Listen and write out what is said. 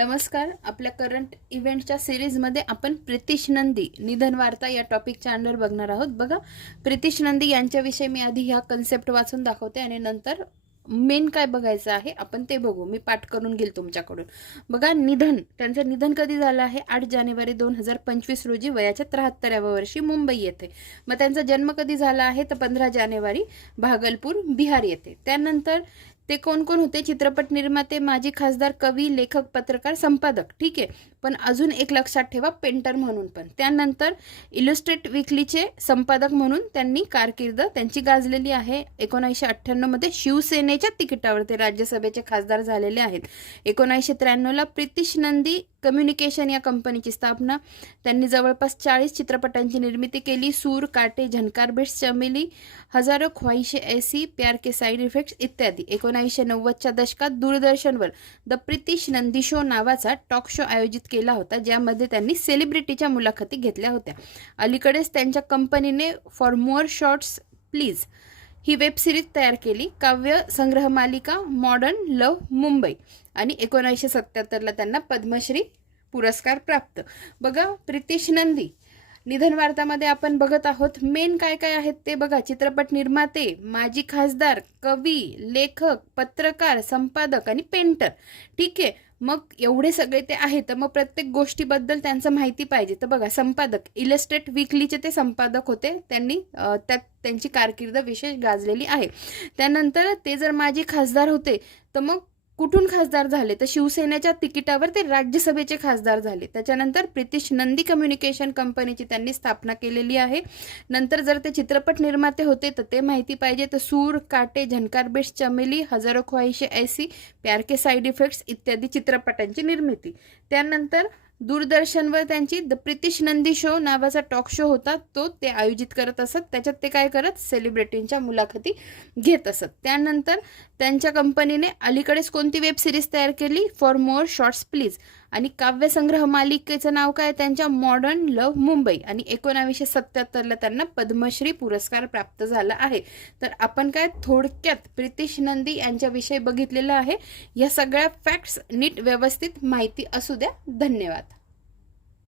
नमस्कार. आपल्या करंट इव्हेंटच्या सिरीजमध्ये आपण प्रितिश नंदी निधन वार्ता या टॉपिकच्या अंडर बघणार आहोत. बघा प्रितिश नंदी यांच्याविषयी मी आधी ह्या कन्सेप्ट वाचून दाखवते आणि नंतर मेन काय बघायचं आहे आपण ते बघू. मी पाठ करून घेईल तुमच्याकडून. बघा निधन त्यांचं निधन कधी झालं आहे? आठ जानेवारी दोन हजार पंचवीस रोजी वयाच्या त्र्याहत्तराव्या वर्षी मुंबई येथे. मग त्यांचा जन्म कधी झाला आहे? तर पंधरा जानेवारी भागलपूर बिहार येथे. त्यानंतर ते कोण कोण होते? चित्रपट निर्माते माजी खासदार कवी लेखक पत्रकार संपादक. ठीक आहे. पण अजून एक लक्षात ठेवा पेंटर म्हणून पण. त्यानंतर इलुस्ट्रेट विकलीचे संपादक म्हणून त्यांनी कारकीर्द त्यांची गाजलेली आहे. एकोणीसशे अठ्ठ्याण्णवमध्ये शिवसेनेच्या तिकिटावर ते राज्यसभेचे खासदार झालेले आहेत. एकोणीसशे त्र्याण्णवला प्रितिश नंदी कम्युनिकेशन या कंपनीची स्थापना. त्यांनी जवळपास चाळीस चित्रपटांची निर्मिती केली. सूर काटे झनकार बेट्स चमेली हजारो ख्वाहिशे ऐसी प्यार के साईड इफेक्ट्स इत्यादी. एकोणीसशे नव्वदच्या दशकात दूरदर्शनवर द प्रितिश नंदी शो नावाचा टॉक शो आयोजित केला होता ज्यामध्ये त्यांनी सेलिब्रिटीच्या मुलाखती घेतल्या होत्या. अलीकडेच त्यांच्या कंपनीने फॉर मोअर शॉर्ट्स प्लीज ही वेब सिरीज तयार केली. काव्य संग्रह मालिका मॉडर्न लव मुंबई. आणि एकोणीसशे सत्याहत्तरला त्यांना पद्मश्री पुरस्कार प्राप्त. बघा प्रितेश नंदी. निधन वार्तामध्ये आपण बघत आहोत मेन काय काय आहेत ते बघा. चित्रपट निर्माते माजी खासदार कवी लेखक पत्रकार संपादक आणि पेंटर ठीक आहे. मग एवढे सगळे ते आहेत तर मग प्रत्येक गोष्टीबद्दल त्यांचं माहिती पाहिजे. तर बघा संपादक इलस्ट्रेट विकलीचे ते संपादक होते. त्यांनी त्यात त्यांची कारकीर्द विशेष गाजलेली आहे. त्यानंतर ते जर माझे खासदार होते तर मग कुठून खासदार झाले? तर शिवसेनेच्या तिकिटावर ते राज्यसभेचे खासदार झाले. त्याच्यानंतर प्रितिश नंदी कम्युनिकेशन कंपनीची त्यांनी स्थापना केलेली आहे. नंतर जर ते चित्रपट निर्माते होते तर ते माहिती पाहिजे. तर सूर काटे झनकार बेश चमेली हजारो ख्वाहिशे ऐसी प्यार के साईड इफेक्ट्स इत्यादी चित्रपटांची निर्मिती. त्यानंतर दूरदर्शनवर त्यांची द प्रितिश नंदी शो नावाचा टॉक शो होता तो ते आयोजित करत असत. त्याच्यात ते काय करत? सेलिब्रिटींच्या मुलाखती घेत असत. त्यानंतर त्यांच्या कंपनीने अलीकडेच कोणती वेब सिरीज तयार केली? फॉर मोर शॉर्ट्स प्लीज आणि काव्यसंग्रह मालिकेचं नाव काय? त्यांच्या मॉडर्न लव्ह मुंबई आणि एकोणावीसशे सत्याहत्तरला त्यांना पद्मश्री पुरस्कार प्राप्त झाला आहे. तर आपण काय थोडक्यात प्रितिश नंदी यांच्याविषयी बघितलेलं आहे. या सगळ्या फॅक्ट्स नीट व्यवस्थित माहिती असू द्या. धन्यवाद.